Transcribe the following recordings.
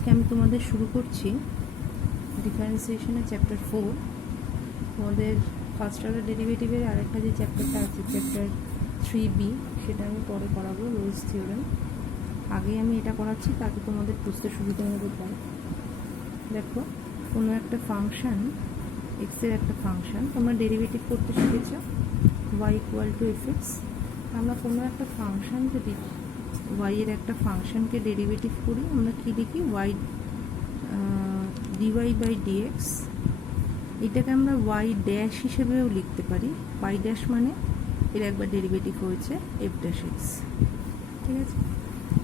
আজকে আমি তোমাদের শুরু করছি ডিফারেন্সিয়েশনের চ্যাপ্টার 4। তোমাদের ফার্স্ট অর্ডার ডেরিভেটিভের আরেকটা যে চ্যাপ্টারটা আছে চ্যাপ্টার 3B, সেটা আমি পরে করাবো, রোলস থিওরেম। আগে আমি এটা করাচ্ছি তাকে তোমাদের বুঝতে সুবিধা হবে। তাই দেখো, কোনো একটা ফাংশান, এক্সের একটা ফাংশান তোমরা ডেরিভেটিভ করতে শিখেছ, y = fx। আমরা কোনো একটা ফাংশান যদি y এর একটা ফাংশনকে ডেরিভেটিভ করি, আমরা কী লিখি? y dy/dx। এটাকে আমরা y ড্যাশ হিসেবেও লিখতে পারি। y ড্যাশ মানে এর একবার ডেরিভেটিভ হয়েছে f'(x), ঠিক আছে।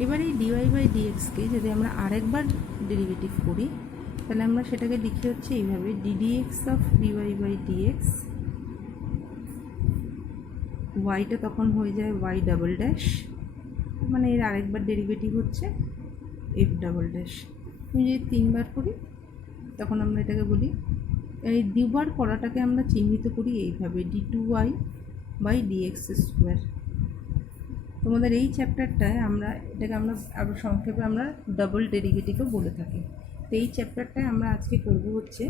এবার এই dy/dxকে যদি আমরা আরেকবার ডেরিভেটিভ করি, তাহলে আমরা সেটাকে লিখি হচ্ছে এইভাবে, ddx অফ dy/dx। yটা তখন হয়ে যায় y', মানে এর আরেকবার ডেরিভেটিভ হচ্ছে f'। আমি যদি 3 বার করি তখন আমরা এটাকে বলি, এই দুবার করাটাকে আমরা চিহ্নিত করি এইভাবে, d2y/dx²। তোমাদের এই চ্যাপ্টারটায় এটাকে আমরা আরও সংক্ষেপে আমরা ডাবল ডেরিভেটিভও বলে থাকি। তো এই চ্যাপ্টারটায় আমরা আজকে করব হচ্ছে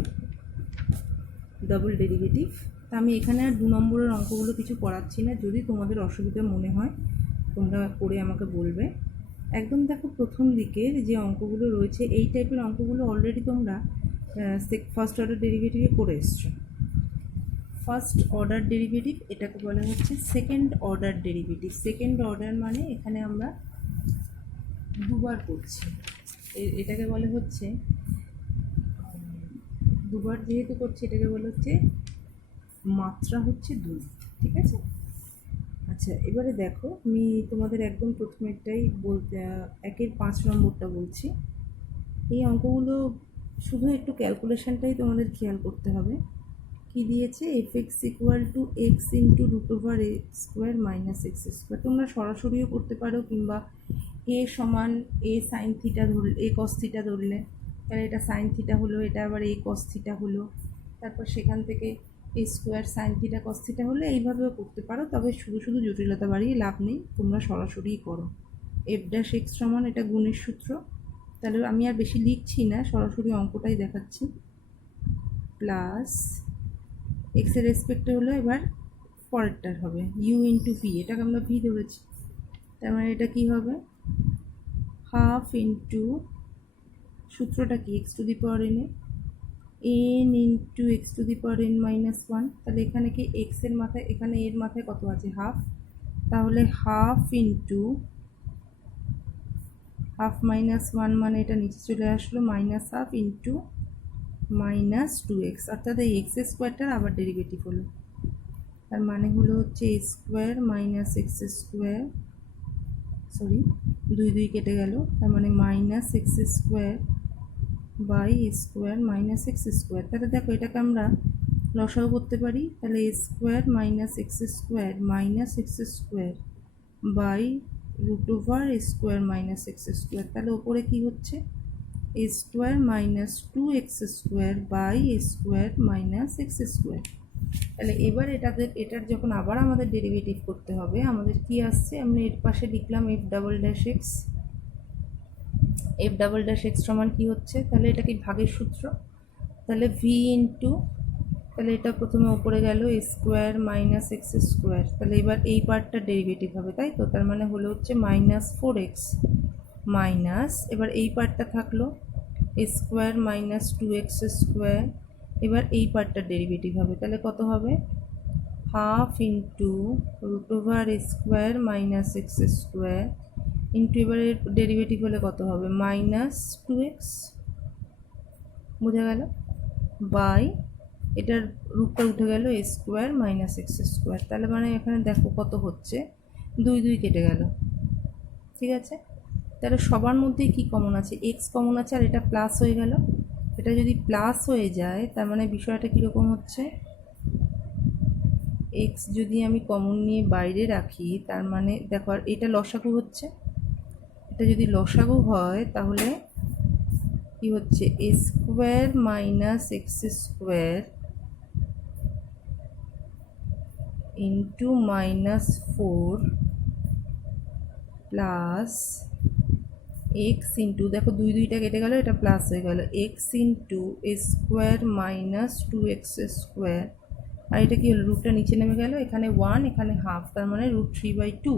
ডাবল ডেরিভেটিভ। তা আমি এখানে আর 2 নম্বরের অঙ্কগুলো কিছু করাচ্ছি না। যদি তোমাদের অসুবিধা মনে হয় তোমরা করে আমাকে বলবে। একদম দেখো, প্রথম দিকের যে অঙ্কগুলো রয়েছে এই টাইপের অঙ্কগুলো অলরেডি তোমরা ফার্স্ট অর্ডার ডেরিভেটিভে করে এসছো। ফার্স্ট অর্ডার ডেরিভেটিভ এটাকে বলা হচ্ছে second order derivative. Second order মানে এখানে আমরা দুবার করছি, এটাকে বলে হচ্ছে দুবার যেহেতু করছি এটাকে বলা হচ্ছে মাত্রা হচ্ছে 2, ঠিক আছে। আচ্ছা, এবারে দেখো, আমি তোমাদের একদম প্রথমেরটাই বলতে 1-এর 5 নম্বরটা বলছি। এই অঙ্কগুলো শুধু একটু ক্যালকুলেশনটাই তোমাদের খেয়াল করতে হবে। কি দিয়েছে? f(x = x √x² - x²। তোমরা সরাসরিও করতে পারো, কিংবা a সমান a sin θ ধরলে, a cos θ ধরলে, তাহলে এটা sin θ হলো, এটা আবার a cos θ হলো, তারপর সেখান থেকে a² sin θ cos θ হলে এইভাবেও করতে পারো। তবে শুধু শুধু জটিলতা বাড়িয়ে লাভ নেই, তোমরা সরাসরিই করো। f'(x) সমান এটা গুণের সূত্র। তাহলে আমি আর বেশি লিখছি না, সরাসরি অঙ্কটাই দেখাচ্ছি। প্লাস এক্সের রেসপেক্টে হলো, এবার পরেরটার হবে u × v, এটাকে আমরা v ধরেছি। তার মানে এটা কি হবে? হাফ ইন্টু, সূত্রটা কি? x⁴ n × x⁻n−1। তাহলে এখানে কি x এর মাথায়, এখানে এর মাথায় কত আছে? হাফ। তাহলে হাফ ইন্টু হাফ-1 মানে এটা নিচে চলে আসলো, -হাফ ইন্টু -2x, অর্থাৎ এই x² আবার ডেরিভেটিভ হলো। তার মানে হলো হচ্ছে a² - x², সরি 2 2 কেটে গেল, তার মানে -x² - x² তাহলে দেখো এটাকে আমরা লসাগু করতে পারি। তাহলে a² - x² - x² √a² - x²। তাহলে ওপরে কি হচ্ছে? a² - 2x² a² - x²। তাহলে এবার এটার যখন আবার আমাদের ডেরিভেটিভ করতে হবে, আমাদের কি আসছে? আমরা এর পাশে লিখলাম f'(x). f'(x) সমান কি হচ্ছে? তাহলে এটা কি ভাগের সূত্র, তাহলে v ইন্টু, তাহলে এটা প্রথমে ওপরে গেল a² - x²। তাহলে এবার এই পার্টটা ডেরিভেটিভ হবে, তাই তো। তার মানে হলো হচ্ছে -4x মাইনাস, এবার এই পার্টটা থাকলো a² - 2x²। এবার এই পার্টটা ডেরিভেটিভ হবে, তাহলে কত হবে? Half into √a² - x² into, এবারে ডেরিভেটিভ হলে কত হবে? -2x, বোঝা গেল, বাই এটার রূপটা উঠে গেল a² - x²। তাহলে মানে এখানে দেখো কত হচ্ছে, 2 2 কেটে গেল, ঠিক আছে। তাহলে সবার মধ্যেই কি কমন আছে? x কমন আছে, আর এটা প্লাস হয়ে গেল। এটা যদি প্লাস হয়ে যায় তার মানে বিষয়টা কীরকম হচ্ছে? x যদি আমি কমন নিয়ে বাইরে রাখি, তার মানে দেখো, আর এটা লসাগু হচ্ছে, এটা যদি লসাগু হয় তাহলে কি হচ্ছে? a² - x² into -4 plus x into, দেখো দুই দুইটা কেটে গেল, এটা প্লাস হয়ে গেল, এক্স ইন্টু এ স্কোয়ার মাইনাস 2x স্কোয়ার, আর এটা কি হলো, রুটটা নিচে নেমে গেল, এখানে 1 এখানে হাফ, তার মানে √3/2।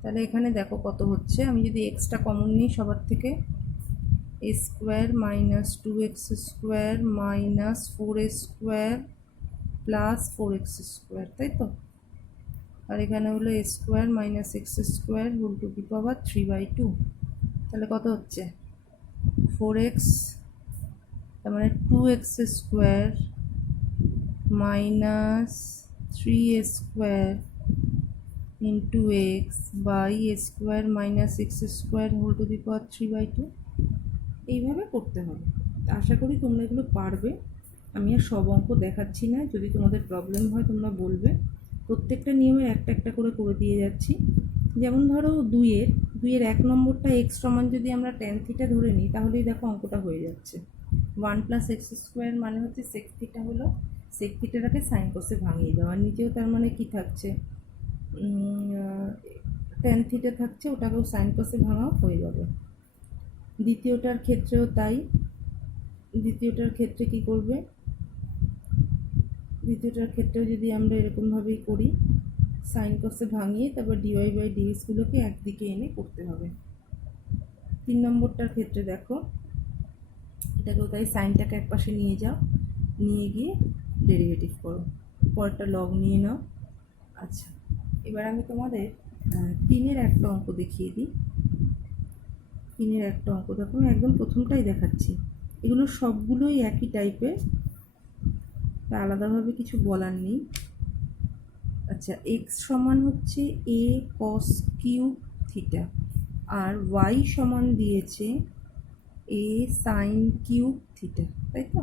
তাহলে এখানে দেখো কত হচ্ছে, আমি যদি এক্সটা কমন নিই সবার থেকে, a square minus 2x square minus 4a square plus 4x square, তাই তো। আর এখানে হলো a square minus x square whole to the power 3/2। তাহলে কত হচ্ছে 4x, তার মানে 2x square minus 3a square into x by a square minus x square whole to the power 3/2। এইভাবে করতে হবে। আশা করি তোমরা এগুলো পারবে। আমি আর সব অঙ্ক দেখাচ্ছি না, যদি তোমাদের প্রবলেম হয় তোমরা বলবে। প্রত্যেকটা নিয়মের একটা একটা করে দিয়ে যাচ্ছি। যেমন ধরো দুইয়ের 1 নম্বরটা এক্স সমান যদি আমরা tan থিটা ধরে নিই, তাহলেই দেখো অঙ্কটা হয়ে যাচ্ছে। 1 + x স্কোয়ার মানে হচ্ছে sec থিটা, হলো sec থিটাটাকে সাইন কোসে ভাঙিয়ে দেওয়া, নিচেও তার মানে কি থাকছে, tan থিটা থাকছে, ওটাকেও সাইন কোসে ভাঙাও হয়ে যাবে। দ্বিতীয়টার ক্ষেত্রেও তাই। দ্বিতীয়টার ক্ষেত্রে কি করবে, দ্বিতীয়টার ক্ষেত্রেও যদি আমরা এরকমভাবেই করি, সাইন কোসে ভাঙিয়ে তারপর dy/dx-গুলোকে একদিকে এনে করতে হবে। 3 নম্বরটার ক্ষেত্রে দেখো, এটাকেও তাই, সাইনটাকে একপাশে নিয়ে যাও, নিয়ে গিয়ে ডেরিভেটিভ করো, পরেরটা লগ নিয়ে নাও। আচ্ছা, এবার আমি তোমাদের 3-এর একটা অঙ্ক দেখিয়ে দিই। 3-এর একটা অঙ্ক দেখো, আমি একদম প্রথমটাই দেখাচ্ছি। এগুলো সবগুলোই একই টাইপের, আলাদাভাবে কিছু বলার নেই। আচ্ছা, এক্স সমান হচ্ছে a cos কিউব থিটা, আর ওয়াই সমান দিয়েছে a sin কিউব থিটা, তাই তো।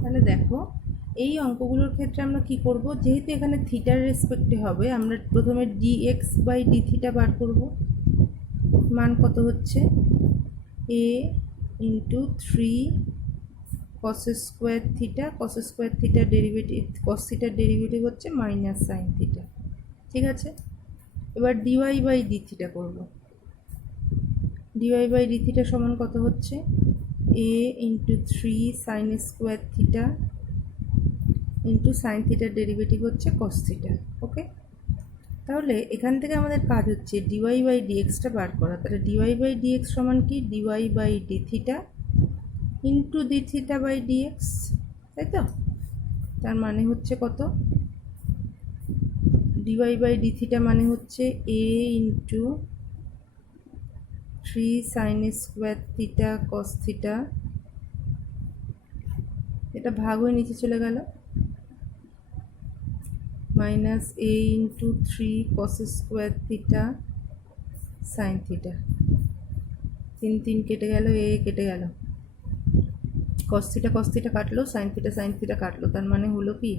তাহলে দেখো, এই অঙ্কগুলোর ক্ষেত্রে আমরা কি করব, যেহেতু এখানে থিটার রেসপেক্টে হবে, আমরা প্রথমে dx/d θ বার করব। মান কত হচ্ছে, a × 3 cos square theta, cos square থিটার ডেরিভেটিভ, cos থিটার ডেরিভেটিভ হচ্ছে মাইনাস সাইন থিটা, ঠিক আছে। এবার dy/d θ করব। dy/d θ সমান কত হচ্ছে, a × 3 sin square theta into sign থিটার ডেরিভেটিভ হচ্ছে cos থিটা, ওকে। তাহলে এখান থেকে আমাদের কাজ হচ্ছে dy/dx-টা বার করা। তাহলে dy/dx সমান কি, dy/d θ ইন্টু d θ/dx, তাই তো। তার মানে হচ্ছে কত, dy/d θ মানে হচ্ছে a × 3 sin square theta cos theta, এটা ভাগ হয়ে নিচে চলে গেল, minus a × 3 cos square theta sine theta, 3 3 কেটে গেল, a কেটে গেল, cos থিটা কাটলো, সাইন থিটা কাটলো, তার মানে হলো কি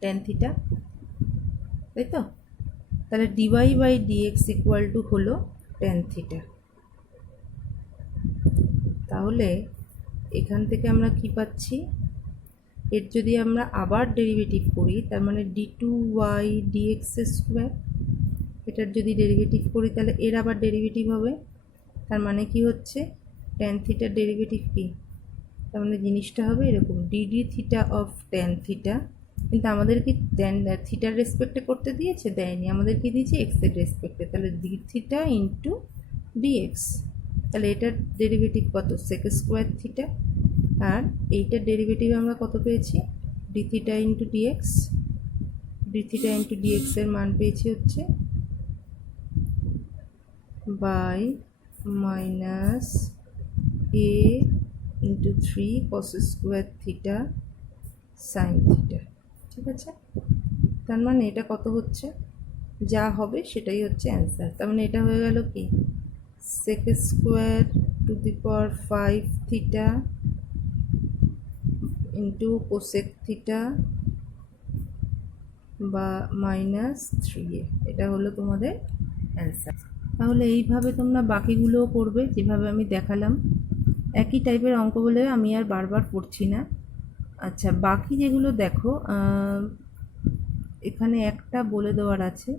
tan থিটা, তাই তো। তাহলে dy/dx = হলো tan থিটা। তাহলে এখান থেকে আমরা কি পাচ্ছি, এর যদি আমরা আবার ডেরিভেটিভ করি, তার মানে d2y/dx², এটার যদি ডেরিভেটিভ করি তাহলে এর আবার ডেরিভেটিভ হবে, তার মানে কি হচ্ছে tan থিটার ডেরিভেটিভ কি, তার মানে জিনিসটা হবে এরকম dd θ অফ tan থিটা। কিন্তু আমাদেরকে tan থিটার রেসপেক্টে করতে দিয়েছে, দেয়নি, আমাদেরকে দিয়েছে এক্সের রেসপেক্টে, তাহলে d θ × dx। তাহলে এটার ডেরিভেটিভ কত, sec স্কোয়ার থিটা, আর এইটার ডেরিভেটিভ আমরা কত পেয়েছি, d θ × dx। d θ × dx এর মান পেয়েছি হচ্ছে by minus a × 3 cos square theta sine theta, ঠিক আছে। তার মানে এটা কত হচ্ছে, যা হবে সেটাই হচ্ছে অ্যান্সার। তার মানে এটা হয়ে গেল কি, sec square two the power 5 theta into cosec theta বা মাইনাস 3a, এটা হলো তোমাদের অ্যান্সার। তাহলে এইভাবে তোমরা বাকিগুলোও করবে যেভাবে আমি দেখালাম। একই টাইপের অঙ্ক বলে আমি আর বারবার করছি না। আচ্ছা, বাকি যেগুলো দেখো, এখানে একটা বলে দেওয়ার আছে,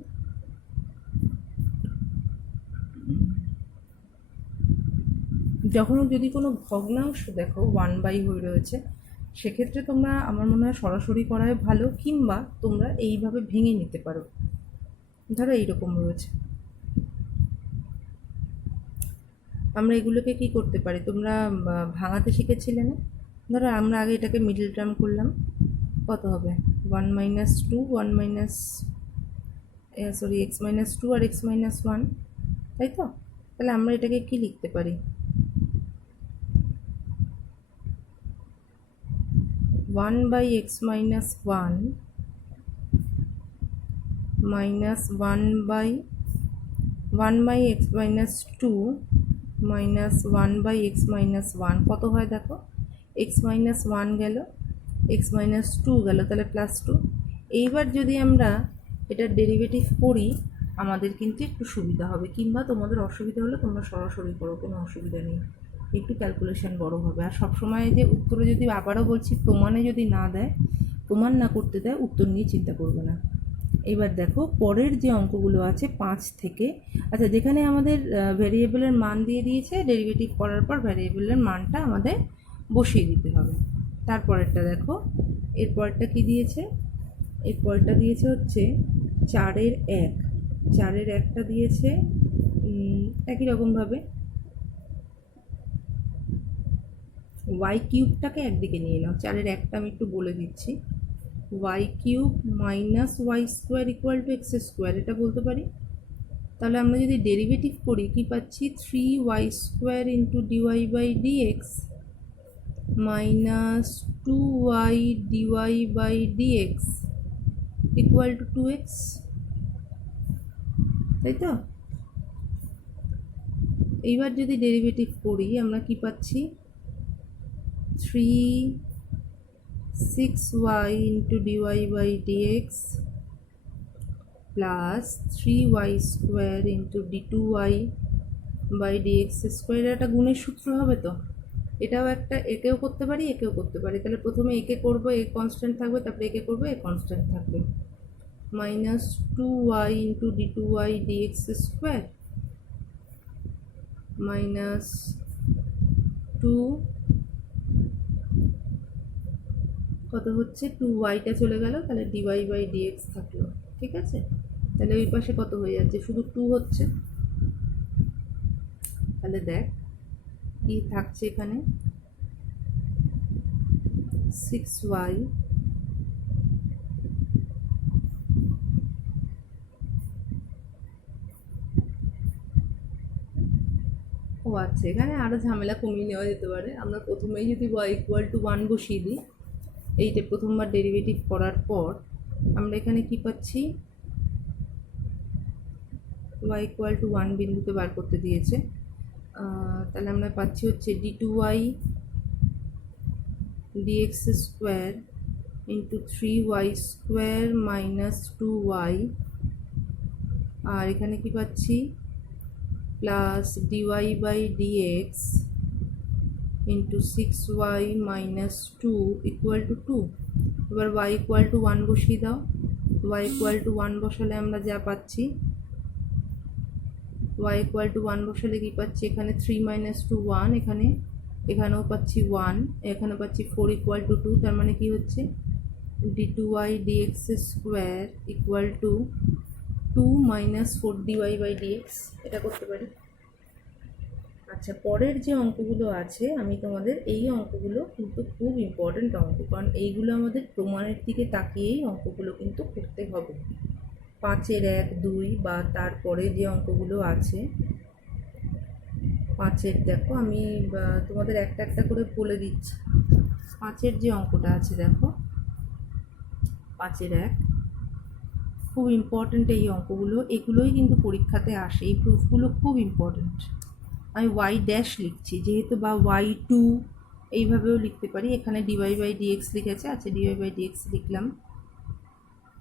যখন যদি কোনো ভগ্নাংশ দেখো 1/, হয়ে রয়েছে, সেক্ষেত্রে তোমরা আমার মনে হয় সরাসরি করাই ভালো, কিংবা তোমরা এইভাবে ভেঙে নিতে পারো। ধরো এইরকম রয়েছে, আমরা এগুলোকে কি করতে পারি, তোমরা ভাঙাতে শিখেছিলে না? ধরো আমরা আগে এটাকে মিডল টার্ম করলাম, কত হবে 1 - 2, 1 মাইনাস সরি x - 2 আর x - 1, তাই তো? তাহলে আমরা এটাকে কি লিখতে পারি, 1/x - 1 minus 1/x - 2 minus 1/x - 1 কত হয় দেখো, x-1 গেল, x-2 গেল, তাহলে +2। এইবার যদি আমরা এটার ডেরিভেটিভ করি আমাদের কিন্তু একটু সুবিধা হবে, কিংবা তোমাদের অসুবিধা হলে তোমরা সরাসরি করো, কোনো অসুবিধা নেই, একটু ক্যালকুলেশন বড় হবে। আর সবসময় যে উত্তরে যদি, আবারও বলছি, প্রমাণে যদি না দেয়, প্রমাণ না করতে দেয়, উত্তর নিয়ে চিন্তা করবে না। এবার দেখো পরের যে অঙ্কগুলো আছে 5 থেকে, আচ্ছা যেখানে আমাদের ভ্যারিয়েবলের মান দিয়ে দিয়েছে, ডেরিভেটিভ করার পর ভ্যারিয়েবলের মানটা আমাদের বসিয়ে দিতে হবে। তারপরেরটা দেখো, এরপরটা কি দিয়েছে, এরপরটা দিয়েছে হচ্ছে 4-এর 1, 4-এর 1টা দিয়েছে একই রকমভাবে ওয়াই কিউবটাকে একদিকে নিয়ে নাও, 4-এর 1টা আমি একটু বলে দিচ্ছি, y³ minus y² equal to x², এটা বলতে পারি। তাহলে আমরা যদি ডেরিভেটিভ করি কি পাচ্ছি, 3y² into dy/dx minus 2y dy/dx equal to 2x, তাই তো? এইবার যদি ডেরিভেটিভ করি আমরা কি পাচ্ছি, 3/6y into dy/dx plus 3y² into d2y/dx², একটা গুণের সূত্র হবে তো, এটাও একটা, একেও করতে পারি একেও করতে পারি। তাহলে প্রথমে একে করবো, এ কনস্ট্যান্ট থাকবে, তারপরে একে করবো, এ কনস্ট্যান্ট থাকবে, minus 2y into d2y/dx² minus 2, কত হচ্ছে, 2y-টা চলে গেল, তাহলে dy/dx থাকলো, ঠিক আছে? তাহলে ওই পাশে কত হয়ে যাচ্ছে, শুধু 2 হচ্ছে। তাহলে দেখ কি থাকছে এখানে, 6y ও আচ্ছা, এখানে আরও ঝামেলা কমিয়ে নেওয়া যেতে পারে। আমরা প্রথমেই যদি y=1 বসিয়ে দিই, এইটা প্রথমবার ডেরিভেটিভ করার পর আমরা এখানে কি পাচ্ছি, y=1 বিন্দুতে বার করতে দিয়েছে, তাহলে আমরা পাচ্ছি হচ্ছে d2y dx² into 3y² minus 2y, আর এখানে কি পাচ্ছি, plus dy/dx into 6y minus 2 equal to 2। এবার y=1 বসিয়ে দাও, y=1 বসালে আমরা যা পাচ্ছি, y=1 বসালে কি পাচ্ছি, এখানে 3 - 2 1, এখানেও পাচ্ছি 1, এখানে পাচ্ছি 4 ইকুয়াল টু 2, তার মানে কি হচ্ছে, d2y/dx² equal to 2 minus 4 dy/dx, এটা করতে পারি। আচ্ছা পরের যে অঙ্কগুলো আছে, আমি তোমাদের এই অঙ্কগুলো কিন্তু খুব ইম্পর্ট্যান্ট অঙ্ক, কারণ এইগুলো আমাদের প্রমাণের দিকে তাকিয়েই অঙ্কগুলো কিন্তু করতে হবে। 5-এর 1, 2 বা তারপরে যে অঙ্কগুলো আছে, 5-এর দেখো আমি তোমাদের একটা একটা করে বলে দিচ্ছি। 5-এর যে অঙ্কটা আছে দেখো, 5-এর 1 খুব ইম্পর্ট্যান্ট এই অঙ্কগুলো, এগুলোই কিন্তু পরীক্ষাতে আসে, এই প্রুফগুলো খুব ইম্পর্ট্যান্ট। আমি y' লিখছি যেহেতু, বা y2 এইভাবেও লিখতে পারি, এখানে dy/dx লিখেছে, আচ্ছা dy/dx লিখলাম।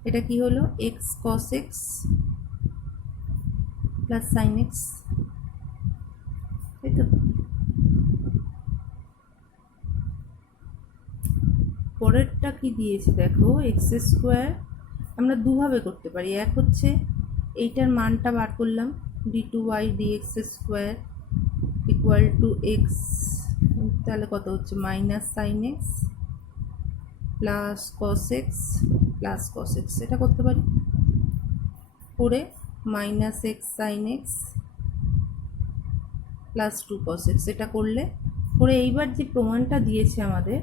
এটা কি হলো, x cos x plus sin x, তাই তো? পরেরটা কি দিয়েছে দেখো, x², আমরা দুভাবে করতে পারি, এক হচ্ছে এইটার মানটা বার করলাম d2y/dx², ইকুয়াল টু এক্স, তাহলে কত হচ্ছে minus sine x plus cos x plus cos x, এটা করতে পারি করে minus x sine x plus two cos x, এটা করলে করে এইবার যে প্রমাণটা দিয়েছে আমাদের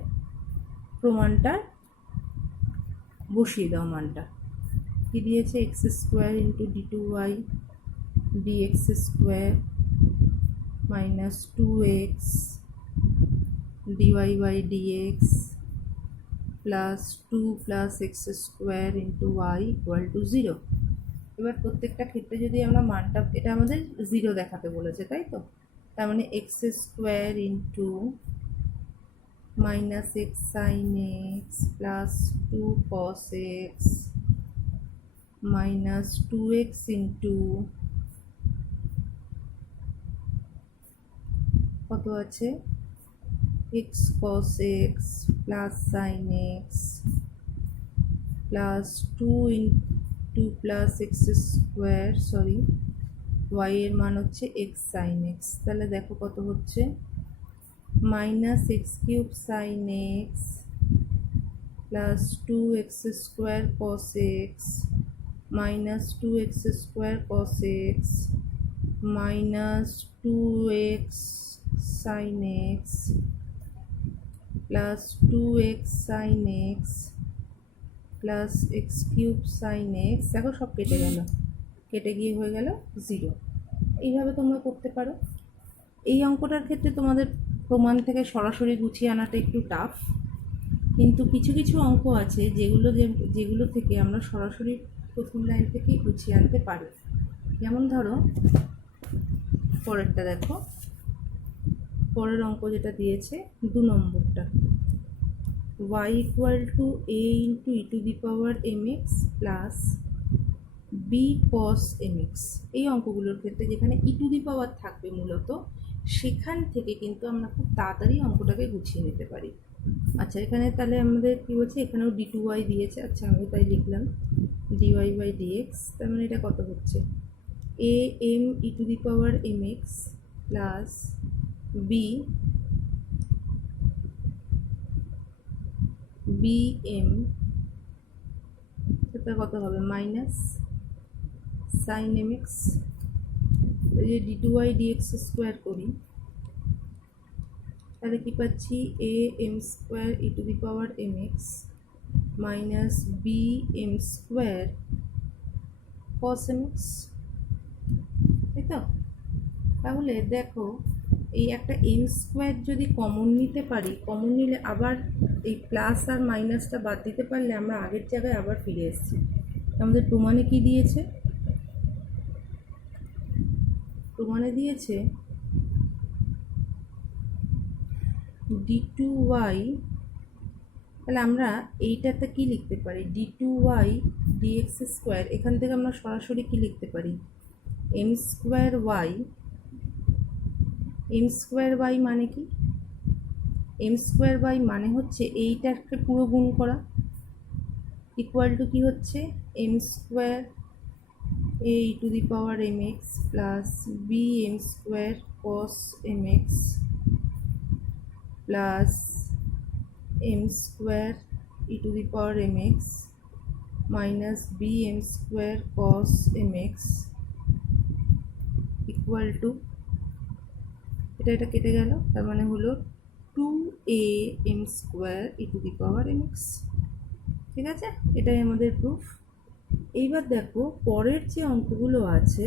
প্রমাণটা বসিয়ে দাও। মানটা কি দিয়েছে, x square into d two y dx square minus two x dy by dx plus two plus x square into y equal to zero. এবার প্রত্যেকটা ক্ষেত্রে যদি আমরা মানটা, এটা আমাদের জিরো দেখাতে বলেছে তাই তো, তার মানে x square into minus x sine x plus two cos x minus two x into কত আছে x cos x plus sine x plus two into plus x square, sorry y এর মান হচ্ছে এক্স সাইন এক্স, তাহলে দেখো কত হচ্ছে minus x cube sine x plus two x square cos x minus two x square cos x minus two x sine x plus two x sine x plus x cube sine x, দেখো সব কেটে গেল, কেটে গিয়ে হয়ে গেল zero. এইভাবে তোমরা করতে পারো। এই অঙ্কটার ক্ষেত্রে তোমাদের প্রমাণ থেকে সরাসরি গুছিয়ে আনাটা একটু টাফ, কিন্তু কিছু কিছু অঙ্ক আছে যেগুলো থেকে আমরা সরাসরি প্রথম লাইন থেকেই গুছিয়ে আনতে পারি। যেমন ধরো পরেরটা দেখো, পরের অঙ্ক যেটা দিয়েছে 2 নম্বরটা, y equal two a into E to the power mx plus b cos mx। এই অঙ্কগুলোর ক্ষেত্রে যেখানে ই টু দি পাওয়ার থাকবে মূলত, সেখান থেকে কিন্তু আমরা খুব তাড়াতাড়ি অঙ্কটাকে গুছিয়ে নিতে পারি। আচ্ছা এখানে তাহলে আমাদের কী বলছে, এখানেও ডি টু ওয়াই দিয়েছে, আচ্ছা আমি তাই লিখলাম ডিওয়াই বাই ডিএক্স, তার মানে এটা কত হচ্ছে a m e to the power m x plus b b m, সেটা কত হবে মাইনাস সাইন এম এক্স, যে d two y dx square করি তাহলে কী পাচ্ছি a m square e to the power m x minus b m square cos m x, তাই তো। তাহলে দেখো এই একটা এম স্কোয়ার যদি কমন নিতে পারি, কমন নিলে আবার এই প্লাস আর মাইনাসটা বাদ দিতে পারলে আমরা আগের জায়গায় আবার ফিরে এসেছি। আমাদের প্রমাণে কি দিয়েছে, প্রমাণে দিয়েছে ডি টু ওয়াই, তাহলে আমরা এইটাতে কি লিখতে পারি d two y dx square, এখান থেকে আমরা সরাসরি কি লিখতে পারি m square y, m square y মানে কি, এম স্কোয়ার ওয়াই মানে হচ্ছে এইটাকে পুরো গুণ করা, ইকুয়াল টু কি হচ্ছে m square a e to the power m x plus b m square cos m x plus m square e to the power m x minus b m square cos m x equal to, এটা কেটে গেল, তার মানে হলো two a m square e to the power m x. ঠিক আছে, এটাই আমাদের প্রুফ। এইবার দেখো পরের যে অঙ্কগুলো আছে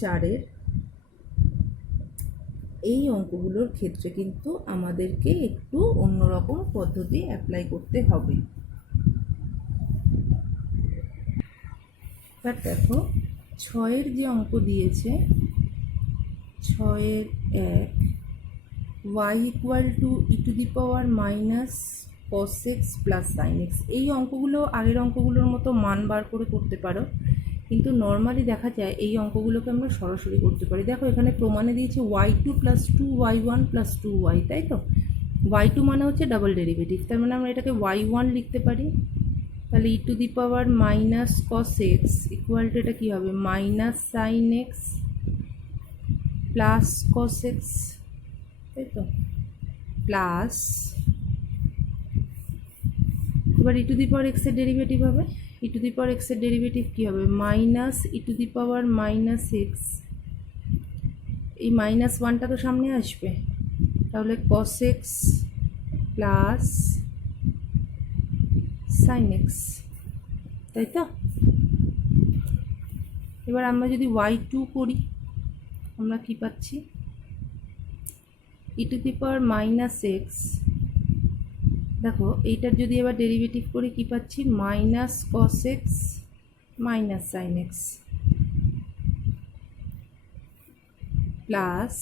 4-এর, এই অঙ্কগুলোর ক্ষেত্রে কিন্তু আমাদেরকে একটু অন্যরকম পদ্ধতি অ্যাপ্লাই করতে হবে। এবার দেখো 6-এর যে অঙ্ক দিয়েছে 6-এর 1 y equal to e to the power minus cos x plus sine x, এই অঙ্কগুলো আগের অঙ্কগুলোর মতো মান বার করে করতে পারো, কিন্তু নর্মালি দেখা যায় এই অঙ্কগুলোকে আমরা সরাসরি করতে পারি। দেখো এখানে প্রমাণে দিয়েছে y2 plus 2y1 plus 2y, তাই তো। y2 মানে হচ্ছে ডাবল ডেরিভেটিভ, তার মানে আমরা এটাকে y1 লিখতে পারি, তাহলে e to the power minus cos x equal to এটা কী হবে minus sine x plus cos x, তাই তো, প্লাস, এবার ই টু দি পাওয়ার এক্সের ডেরিভেটিভ হবে, ই টু দি পাওয়ার এক্সের ডেরিভেটিভ কী হবে, minus e to the power minus x, এই মাইনাস ওয়ানটা তো সামনে আসবে, তাহলে কস এক্স প্লাস সাইন এক্স, তাই তো। এবার আমরা যদি y2 করি আমরা কি পাচ্ছি, e to the power minus x, দেখো এইটার যদি এবার ডেরিভেটিভ করি কি পাচ্ছি, minus cos x minus sine x plus,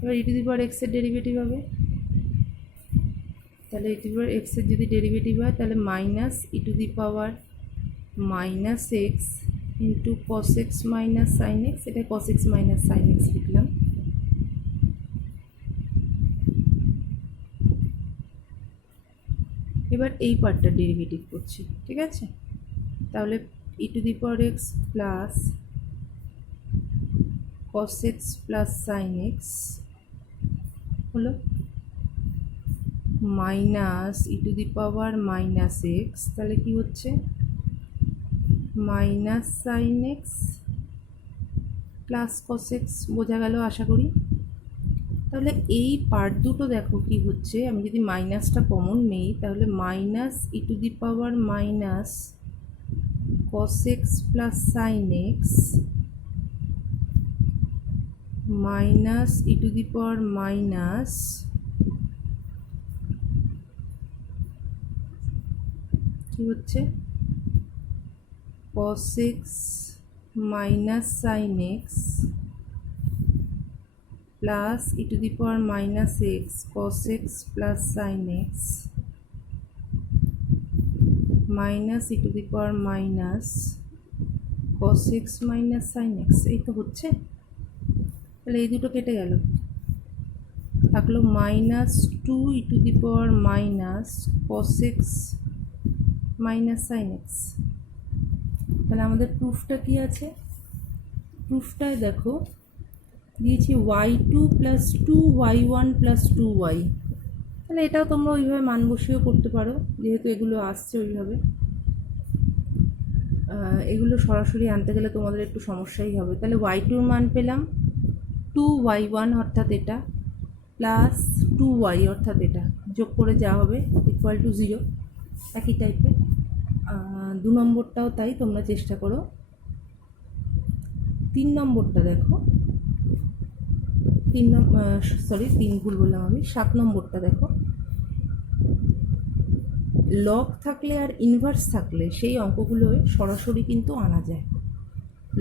এবার ই টু দি পাওয়ার এক্সের ডেরিভেটিভ হবে, তাহলে ই টু দি পাওয়ার এক্সের যদি ডেরিভেটিভ হয় তাহলে minus e to the power minus x into cos x minus sine x, এটা cos x minus sine x লিখলাম। এবার এই পার্টটা ডেরিভেটিভ করছি, ঠিক আছে, তাহলে e to the power x plus cos x plus sine x হলো minus e to the power minus x, তাহলে কি হচ্ছে minus sine x plus cos x, বোঝা গেল আশা করি। তাহলে এই পার্ট দুটো দেখো কি হচ্ছে, আমি যদি মাইনাসটা কমন নেই তাহলে minus e to the power minus cos x plus sine x minus e to the power minus কি হচ্ছে cos x minus sine x plus e to the power minus x cos x plus sine x minus e to the power minus cos x minus sine x, এই তো হচ্ছে। তাহলে এই দুটো কেটে গেল, থাকলো minus two e to the power minus cos x minus sine x. তাহলে আমাদের প্রুফটা কি আছে, প্রুফটায় দেখো দিয়েছি y2 plus 2y1 plus 2y, তাহলে এটাও তোমরা ওইভাবে মান বসিয়েও করতে পারো, যেহেতু এগুলো আসছে ওইভাবে। এগুলো সরাসরি আনতে গেলে তোমাদের একটু সমস্যাই হবে। তাহলে y2 মান পেলাম 2y1 অর্থাৎ এটা প্লাস 2y অর্থাৎ এটা, যোগ করে যা হবে ইকুয়াল টু 0, একই টাইপের। 2 নম্বরটাও তাই, তোমরা চেষ্টা করো। 3 নম্বরটা দেখো, 3 ভুল বললাম আমি, 7 নম্বরটা দেখো, লগ থাকলে আর ইনভার্স থাকলে সেই অঙ্কগুলো সরাসরি কিন্তু আনা যায়,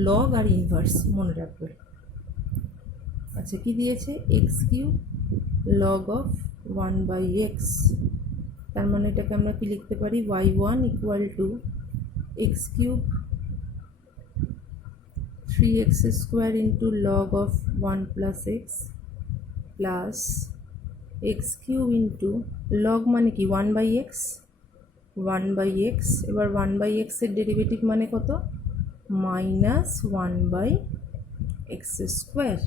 লগ আর ইনভার্স মনে রাখবে। আচ্ছা কি দিয়েছে, x cube log of 1/x, তার মানে এটাকে আমরা কি লিখতে পারি, y1 equal two x cube 3x square into log of 1 plus x plus x cube into log মানে কি 1/x, 1/x, এবার 1/x এর ডেরিভেটিভ মানে কত, মাইনাস 1/x স্কোয়ার,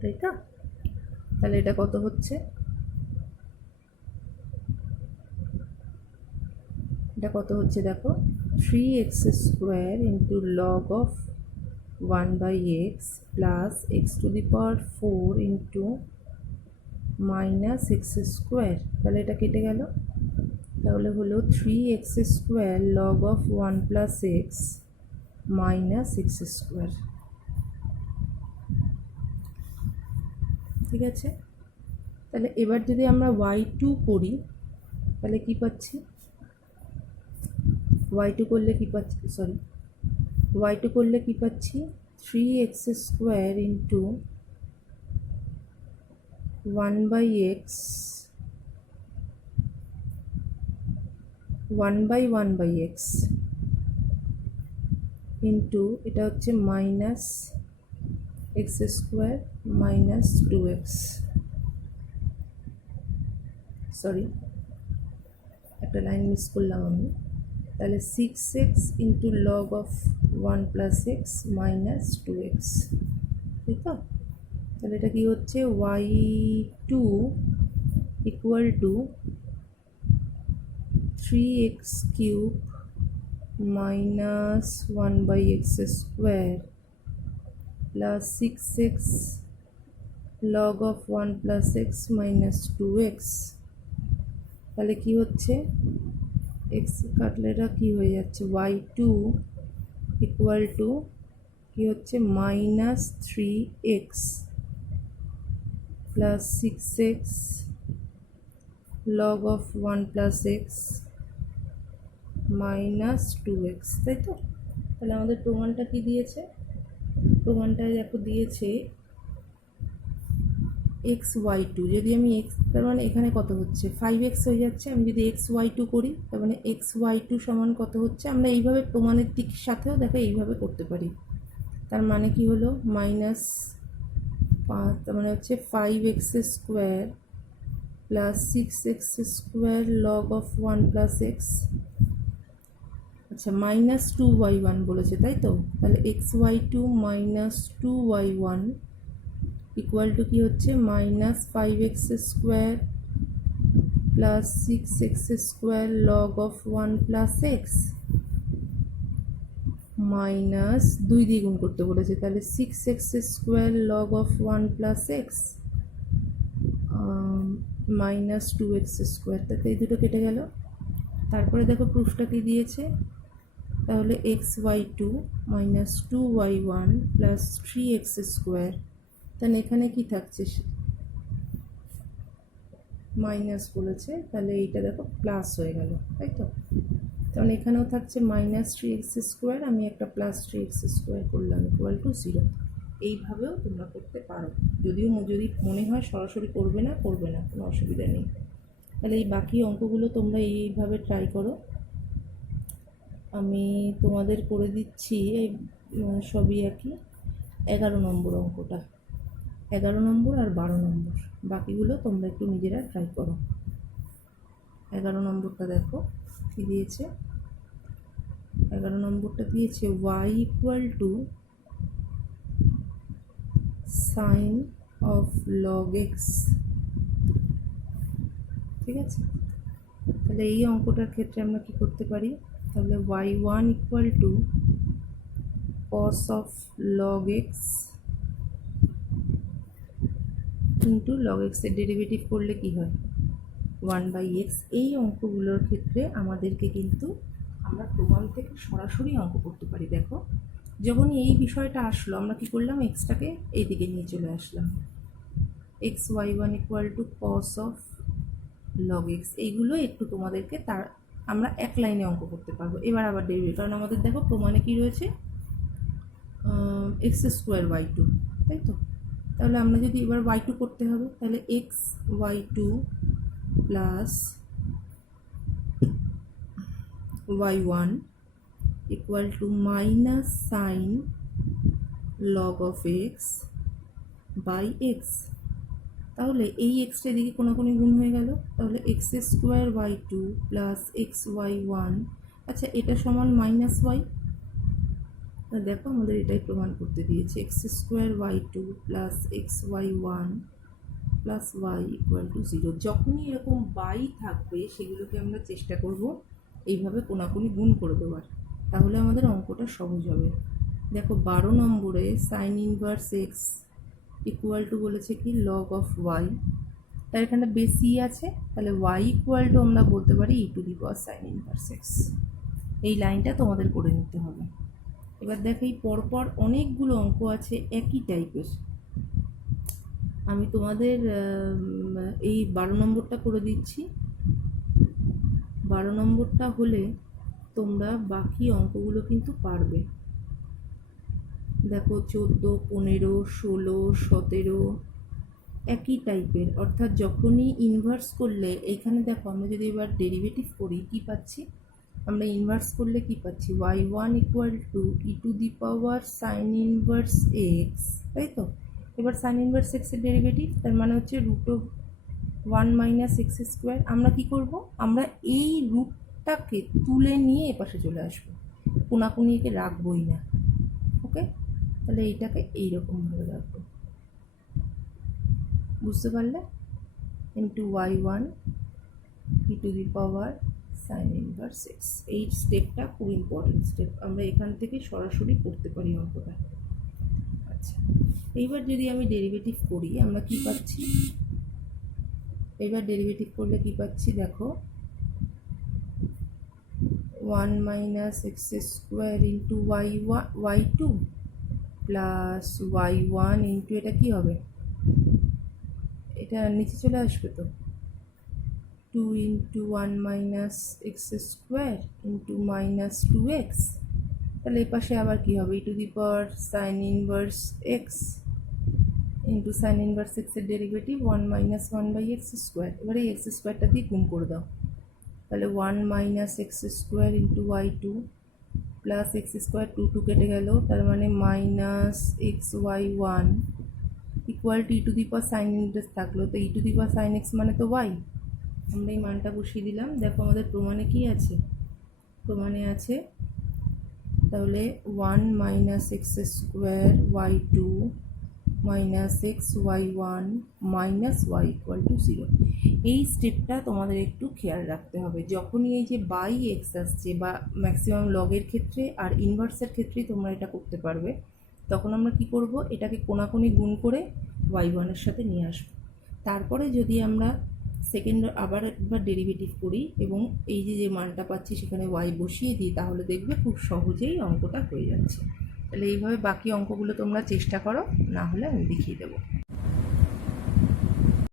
তাই তো। তাহলে এটা কত হচ্ছে, এটা কত হচ্ছে দেখো, 3x square into log of 1/x plus x two the power 4 into minus x square, তাহলে এটা কেটে গেল, তাহলে হলো 3x square log of 1 plus x minus x square, ঠিক আছে। তাহলে এবার যদি আমরা y2 করি তাহলে কি পাচ্ছি, y2 করলে কি পাচ্ছি, y2 করলে কি পাচ্ছি, 3x square into 1/x 1/1/x into এটা হচ্ছে minus x square minus 2x, একটা লাইন মিস করলাম আমি। তাহলে 6x into log of 1 plus x minus 2x, তাই তো? তাহলে এটা কি হচ্ছে y2 equal to 3x cube minus 1/x square plus 6x log of 1 plus x minus 2x। তাহলে কি হচ্ছে, x কাটলে এটা কি হয়ে যাচ্ছে, y2 ইকুয়াল টু কি হচ্ছে minus 3x plus 6x log of 1 plus x minus 2x, তাই তো? তাহলে আমাদের প্রমাণটা কি দিয়েছে, প্রমাণটা দেখো দিয়েছে xy2, যদি আমি x, তার মানে এখানে কত হচ্ছে 5x হয়ে যাচ্ছে, আমি যদি xy2 করি তার মানে xy2 সমান কত হচ্ছে, আমরা এইভাবে প্রমাণের দিক সাথেও দেখো এইভাবে করতে পারি। তার মানে কি হলো মাইনাস 5, তার মানে হচ্ছে 5x square plus 6x square log of 1 plus x, আচ্ছা মাইনাস 2y1 বলেছে তাই তো? তাহলে xy2 minus 2y1 equal to কি হচ্ছে minus 5x square plus 6x square log of 1 plus x minus 2 দিয়ে গুণ করতে বলেছে, তাহলে 6x square log of 1 plus x minus 2x square, তাতে এই দুটো কেটে গেল। তারপরে দেখো প্রুফটা কি দিয়েছে, তাহলে xy2 minus 2y1 plus 3x square, তাহলে এখানে কি থাকছে মাইনাস বলেছে, তাহলে এইটা দেখো প্লাস হয়ে গেল তাই তো? কারণ এখানেও থাকছে মাইনাস 3x স্কোয়ার, আমি একটা প্লাস 3x স্কোয়ার করলাম ইকুয়াল টু 0। এইভাবেও তোমরা করতে পারো, যদিও যদি মনে হয় সরাসরি করবে না কোনো অসুবিধা নেই। তাহলে এই বাকি অঙ্কগুলো তোমরা এইভাবে ট্রাই করো, আমি তোমাদের করে দিচ্ছি এই সবই একই। 11 নম্বর অঙ্কটা, 11 নম্বর আর 12 নম্বর, বাকিগুলো তোমরা একটু নিজেরা ট্রাই করো। 11 নম্বরটা দেখো কি দিয়েছে, 11 নম্বরটা দিয়েছে y equal to sine of log x, ঠিক আছে? তাহলে এই অঙ্কটার ক্ষেত্রে আমরা কি করতে পারি, তাহলে y1 equal two cos of log x into log এক্সের ডেরিভেটিভ করলে কি হয় 1/x। এই অঙ্কগুলোর ক্ষেত্রে আমাদেরকে কিন্তু আমরা প্রমাণ থেকে সরাসরি অঙ্ক করতে পারি। দেখো যখনই এই বিষয়টা আসলো আমরা কি করলাম, এক্সটাকে এইদিকে নিয়ে চলে আসলাম, xy1 equal to cos of log x, এইগুলো একটু তোমাদেরকে তার আমরা এক লাইনে অঙ্ক করতে পারবো। এবার আবার ডেরিভেটিভ, কারণ আমাদের দেখো প্রমাণে কি রয়েছে x স্কোয়ার y2, তাই তো? তাহলে আমরা যদি এবার y2 করতে হবে, তাহলে xy2 plus y1 equal to minus sine log of x by x. তাহলে এই এক্সটা এদিকে কোনাকুনি গুণ হয়ে গেল, তাহলে x square y2 plus xy1, আচ্ছা এটা সমান মাইনাস y, দেখো আমাদের এটাই প্রমাণ করতে দিয়েছে, x square y2 plus xy1 plus y equal two 0। যখনই এরকম বাই থাকবে সেগুলোকে আমরা চেষ্টা করব এইভাবে কোনাকুনি গুণ করে দেওয়ার, তাহলে আমাদের অঙ্কটা সহজ হবে। দেখো 12 নম্বরে sign inverse x equal two বলেছে কি লগ অফ ওয়াই, তার এখানে বেশি আছে, তাহলে ওয়াই ইকুয়াল টু আমরা বলতে পারি e to the power sine inverse x. এই লাইনটা তোমাদের করে নিতে হবে। এবার দেখো এই পরপর অনেকগুলো অঙ্ক আছে একই টাইপের, আমি তোমাদের এই 12 নম্বরটা করে দিচ্ছি। 12 নম্বরটা হলে তোমরা বাকি অঙ্কগুলো কিন্তু পারবে। দেখো 14, 15, 16, 17 একই টাইপের, অর্থাৎ যখনই ইনভার্স করলে এইখানে দেখো আমরা যদি এবার ডেরিভেটিভ করি কি পাচ্ছি, আমরা ইনভার্স করলে কি পাচ্ছি y1 equal to e to the power sine inverse x, তাই তো? এবার সাইন ইনভার্স এক্সের ডেরিভেটিভ তার মানে হচ্ছে root of 1 minus x square. আমরা কি করব, আমরা এই রুটটাকে তুলে নিয়ে এপাশে চলে আসবো, কোনাকুনিকে রাখবোই না, ওকে? তাহলে এইটাকে এইরকমভাবে রাখবো, বুঝতে পারলে? Into y1 e two the power sine inverse x. এই স্টেপটা খুব ইম্পর্টেন্ট স্টেপ, আমরা এখান থেকে সরাসরি করতে পারি অঙ্কটা। আচ্ছা, এইবার যদি আমি ডেরিভেটিভ করি আমরা কি পাচ্ছি? এবার ডেরিভেটিভ করলে কি পাচ্ছি দেখো, 1 minus x square into y2 plus y1 into এটা কি হবে, এটা নিচে চলে আসবে তো, 2 into 1 minus x square into minus 2x, তাহলে এই পাশে আবার কি হবে, e to the power sine inverse x into sine inverse এক্সের derivative 1 minus 1 by x square. এবারে এই এক্স স্কোয়ারটা দিয়ে গুণ করে দাও, তাহলে 1 minus x square into y2 plus x square 2 কেটে গেল, তার মানে minus x y1 equal to e to the power sine inverse থাকলো, তো e to the power sine x মানে তো y। আমরা এই মানটা বসিয়ে দিলাম। দেখো আমাদের প্রমাণে কি আছে, প্রমাণে আছে তাহলে 1 minus x square y2 minus x y1 minus y equal two 0। এই স্টেপটা তোমাদের একটু খেয়াল রাখতে হবে, যখনই এই যে বাই এক্স আসছে বা ম্যাক্সিমাম লগের ক্ষেত্রে আর ইনভার্সের ক্ষেত্রেই তোমরা এটা করতে পারবে, তখন আমরা কি করব, এটাকে কোনাকুনি গুণ করে y1-এর সাথে নিয়ে আসবো। তারপরে যদি আমরা সেকেন্ড আবার একবার ডেরিভেটিভ করি এবং এই যে মানটা পাচ্ছি সেখানে y বসিয়ে দিই, তাহলে দেখবে খুব সহজেই অঙ্কটা হয়ে যাচ্ছে। তাহলে এইভাবে বাকি অঙ্কগুলো তোমরা চেষ্টা করো, না হলে আমি দেখিয়ে দেবো।